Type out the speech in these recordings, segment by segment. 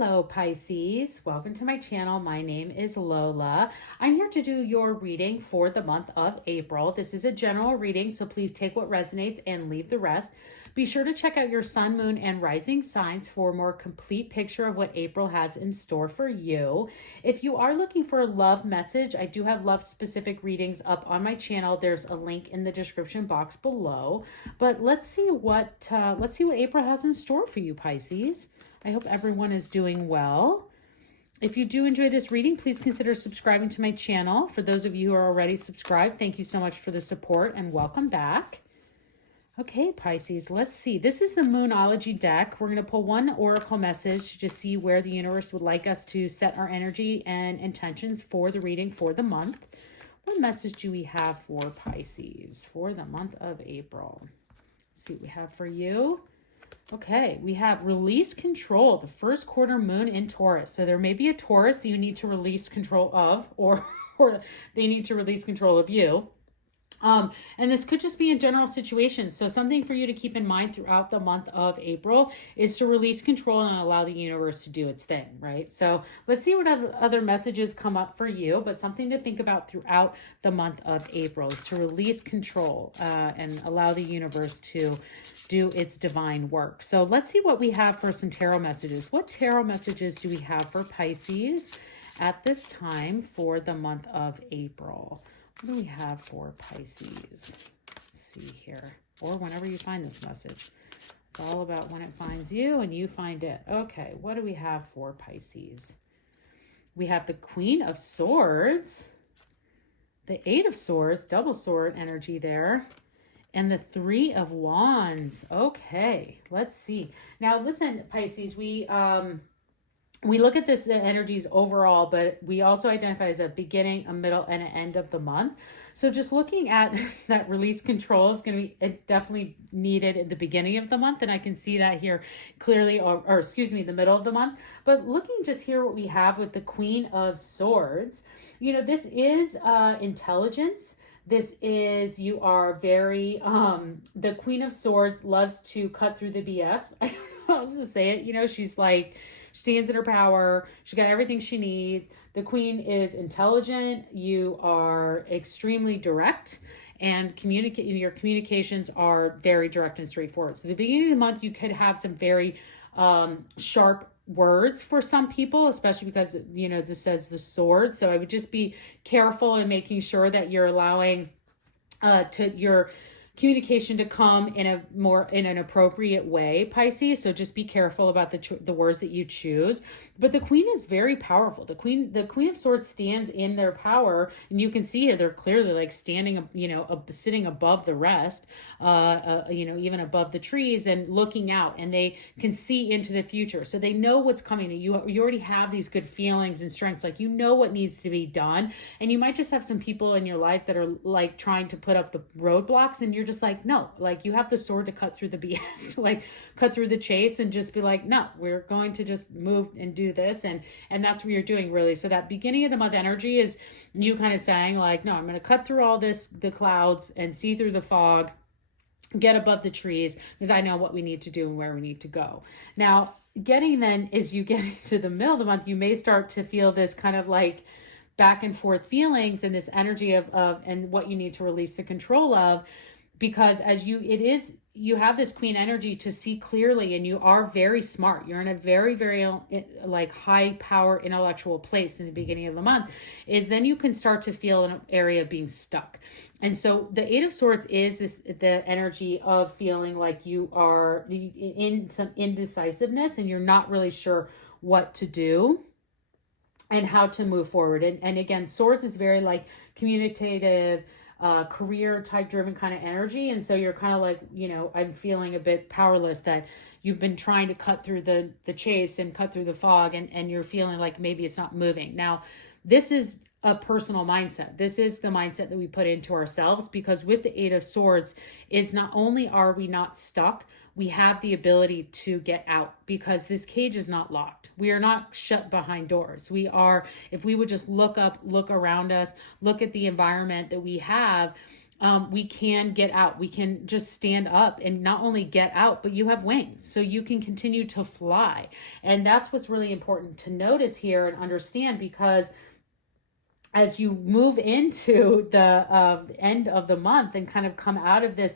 Hello Pisces, welcome to my channel. My name is Lola. I'm here to do your reading for the month of April. This is a general reading, so please take what resonates and leave the rest. Be sure to check out your sun, moon, and rising signs for a more complete picture of what April has in store for you. If you are looking for a love message, I do have love specific readings up on my channel. There's a link in the description box below. But let's see what April has in store for you, Pisces. I hope everyone is doing well. If you do enjoy this reading, please consider subscribing to my channel. For those of you who are already subscribed, thank you so much for the support and welcome back. Okay, Pisces, let's see. This is the Moonology deck. We're going to pull one oracle message to see where the universe would like us to set our energy and intentions for the reading for the month. What message do we have for Pisces for the month of April? Let's see what we have for you. Okay, we have release control, the first quarter moon in Taurus. So there may be a Taurus you need to release control of, or they need to release control of you. And this could just be in general situations. So something for you to keep in mind throughout the month of April is to release control and allow the universe to do its thing, right? So let's see what other messages come up for you, but something to think about throughout the month of April is to release control and allow the universe to do its divine work. So let's see what we have for some tarot messages. What tarot messages do we have for Pisces at this time for the month of April? What do we have for Pisces? Let's see here. Or whenever you find this message. It's all about when it finds you and you find it. Okay, what do we have for Pisces? We have the Queen of Swords, the Eight of Swords, double sword energy there, and the Three of Wands. Okay, let's see. Now listen, Pisces, we look at this energies overall, but we also identify as a beginning, a middle, and an end of the month. So just looking at that release control is going to be definitely needed at the beginning of the month. And I can see that here clearly, or excuse me, the middle of the month. But looking just here what we have with the Queen of Swords, you know, this is intelligence. This is, you are very, the Queen of Swords loves to cut through the BS. I don't know how else to say it. You know, she's like, stands in her power. She's got everything she needs. The Queen is intelligent. You are extremely direct, and your communications are very direct and straightforward. So the beginning of the month, you could have some very sharp words for some people, especially because, you know, this says the sword. So I would just be careful in making sure that you're allowing your communication to come in an appropriate way, Pisces. So just be careful about the words that you choose. But the Queen is very powerful. The Queen of Swords stands in their power, and you can see here they're clearly like standing, you know, sitting above the rest, you know, even above the trees and looking out, and they can see into the future. So they know what's coming. You already have these good feelings and strengths, like you know what needs to be done. And you might just have some people in your life that are like trying to put up the roadblocks, and you're just like, no, like you have the sword to cut through the BS, to like cut through the chase and just be like, no, we're going to just move and do this. And that's what you're doing, really. So that beginning of the month energy is you kind of saying like, no, I'm going to cut through all the clouds and see through the fog, get above the trees, because I know what we need to do and where we need to go. Now, getting to the middle of the month, you may start to feel this kind of like back and forth feelings and this energy of and what you need to release the control of, because you have this Queen energy to see clearly, and you are very smart. You're in a very, very like high power intellectual place in the beginning of the month, is then you can start to feel an area of being stuck. And so the Eight of Swords is the energy of feeling like you are in some indecisiveness and you're not really sure what to do and how to move forward. And again, Swords is very like communicative, career type driven kind of energy. And so you're kind of like, you know, I'm feeling a bit powerless, that you've been trying to cut through the chase and cut through the fog, and you're feeling like maybe it's not moving. Now, this is a personal mindset. This is the mindset that we put into ourselves, because with the Eight of Swords is not only are we not stuck, we have the ability to get out, because this cage is not locked. We are not shut behind doors. We are, if we would just look up, look around us, look at the environment that we have, we can get out. We can just stand up and not only get out, but you have wings. So you can continue to fly. And that's what's really important to notice here and understand, because as you move into the end of the month and kind of come out of this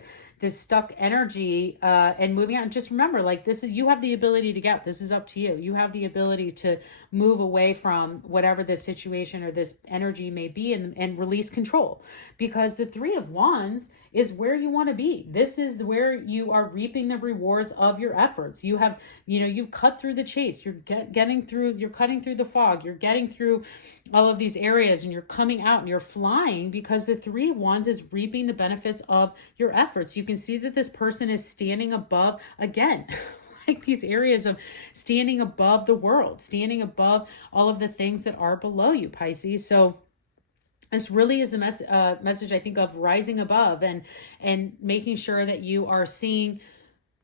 stuck energy and moving on, just remember, like, this is, you have the ability to get, this is up to you. You have the ability to move away from whatever this situation or this energy may be, and release control, because the Three of Wands is where you want to be. This is where you are reaping the rewards of your efforts. You have, you've cut through the chase. You're getting through, you're cutting through the fog. You're getting through all of these areas, and you're coming out and you're flying, because the Three of Wands is reaping the benefits of your efforts. You can see that this person is standing above, again, like these areas of standing above the world, standing above all of the things that are below you, Pisces. So this really is a message, I think, of rising above and making sure that you are seeing,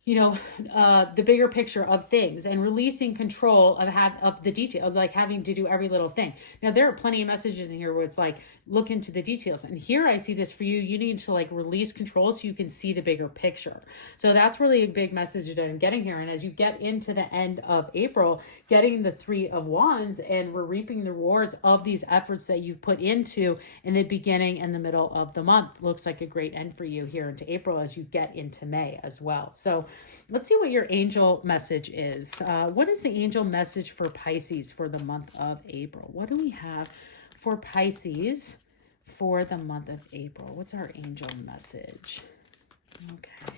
the bigger picture of things, and releasing control of the detail, of like having to do every little thing. Now, there are plenty of messages in here where it's like, look into the details. And here I see this for you. You need to like release control so you can see the bigger picture. So that's really a big message that I'm getting here. And as you get into the end of April, getting the Three of Wands, and we're reaping the rewards of these efforts that you've put into in the beginning and the middle of the month, looks like a great end for you here into April as you get into May as well. So let's see what your angel message is. What is the angel message for Pisces for the month of April? What do we have for Pisces for the month of April? What's our angel message? Okay.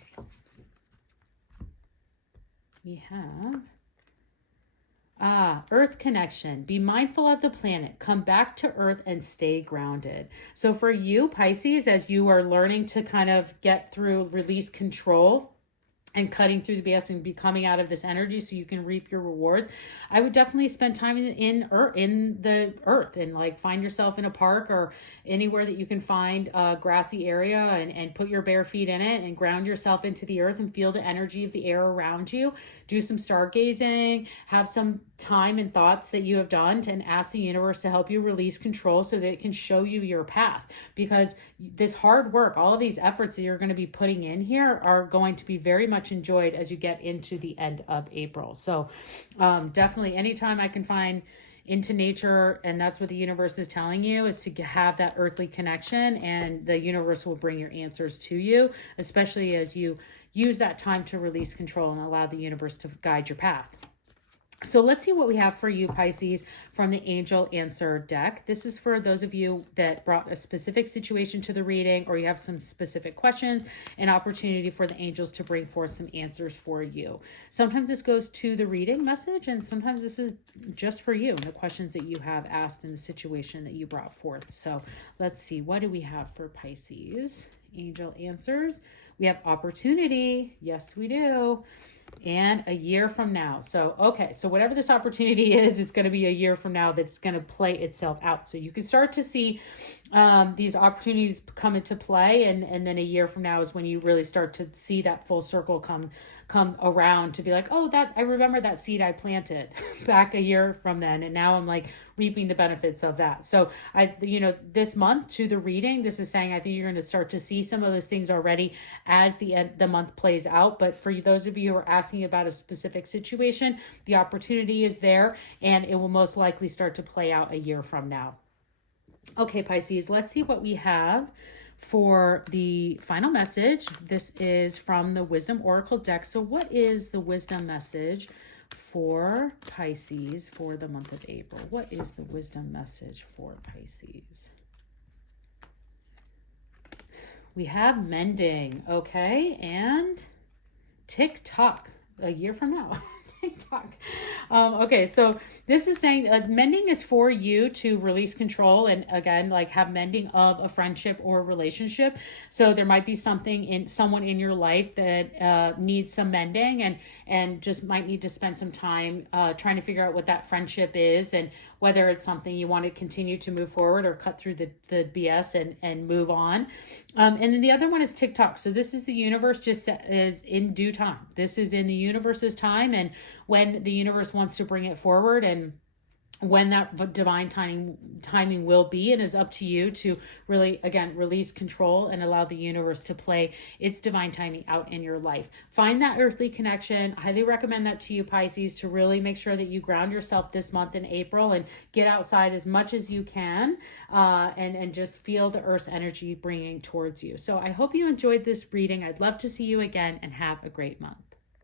We have Earth connection. Be mindful of the planet. Come back to Earth and stay grounded. So for you, Pisces, as you are learning to kind of get through, release control, and cutting through the BS and be coming out of this energy so you can reap your rewards, I would definitely spend time in the earth, and like find yourself in a park or anywhere that you can find a grassy area, and put your bare feet in it and ground yourself into the earth and feel the energy of the air around you. Do some stargazing, have some time and thoughts that you have done, and ask the universe to help you release control so that it can show you your path, because this hard work, all of these efforts that you're going to be putting in here, are going to be very much enjoyed as you get into the end of April. So definitely anytime I can find into nature, and that's what the universe is telling you, is to have that earthly connection, and the universe will bring your answers to you, especially as you use that time to release control and allow the universe to guide your path. So let's see what we have for you, Pisces, from the Angel Answer deck. This is for those of you that brought a specific situation to the reading, or you have some specific questions, an opportunity for the angels to bring forth some answers for you. Sometimes this goes to the reading message, and sometimes this is just for you and the questions that you have asked in the situation that you brought forth. So let's see, what do we have for Pisces? Angel Answers. We have opportunity. Yes, we do. And a year from now. So, okay. So whatever this opportunity is, it's going to be a year from now that's going to play itself out. So you can start to see these opportunities come into play. And then a year from now is when you really start to see that full circle come around, to be like, oh, that I remember that seed I planted back a year from then. And now I'm like reaping the benefits of that. So this month to the reading, this is saying, I think you're going to start to see some of those things already as the month plays out. But for those of you who are asking about a specific situation, the opportunity is there, and it will most likely start to play out a year from now. Okay, Pisces, let's see what we have for the final message. This is from the Wisdom Oracle deck. So what is the wisdom message for Pisces for the month of April? What is the wisdom message for Pisces? We have mending, okay, and tick-tock, a year from now. TikTok. Okay, so this is saying mending is for you to release control, and again, like have mending of a friendship or relationship. So there might be someone in your life that needs some mending, and just might need to spend some time trying to figure out what that friendship is, and whether it's something you want to continue to move forward or cut through the BS and move on. And then the other one is TikTok. So this is the universe just is in due time. This is in the universe's time, and when the universe wants to bring it forward and when that divine timing will be, and is up to you to really, again, release control and allow the universe to play its divine timing out in your life. Find that earthly connection. I highly recommend that to you, Pisces, to really make sure that you ground yourself this month in April and get outside as much as you can, and just feel the earth's energy bringing towards you. So I hope you enjoyed this reading. I'd love to see you again, and have a great month.